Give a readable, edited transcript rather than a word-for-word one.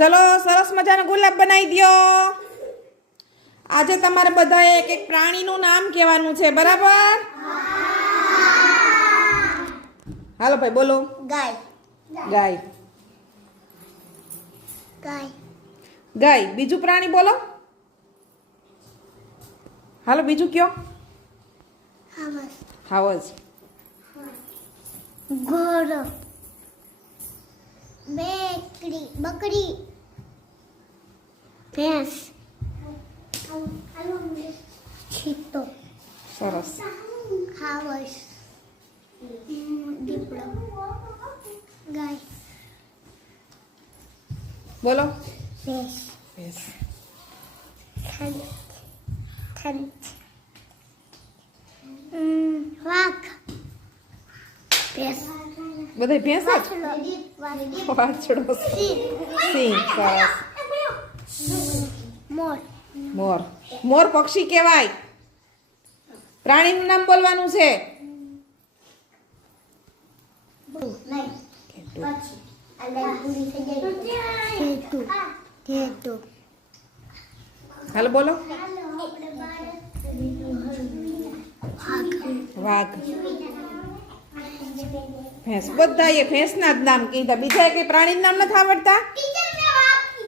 ચલો સરસ મજાનો ગુલાબ બનાવી દ્યો. આજે તમારે બધાએ એક એક પ્રાણીનું નામ કહેવાનું છે, બરાબર? હાલો ભાઈ બોલો. ગાય ગાય. ગાય ગાય. બીજું પ્રાણી બોલો. હાલો બીજું કયો. હાવસ હાવજ. ઘોડો બકરી ભેંસ ચિત્તો સરસ. હાવસ દીપડો ગાય બોલો. ભેંસ ભેંસ. વાઘ ભેંસ બધાય ભેંસ જ. વાછડો. સિંહ. સરસ. મોર મોર. મોર પક્ષી કહેવાય. પ્રાણીનું નામ બોલવાનું છે. હાલો બોલો. વાઘ. ભેંસ. બધાએ ભેંસના જ નામ કીધા. બીજા કઈ પ્રાણીનું નામ નથી આવડતા?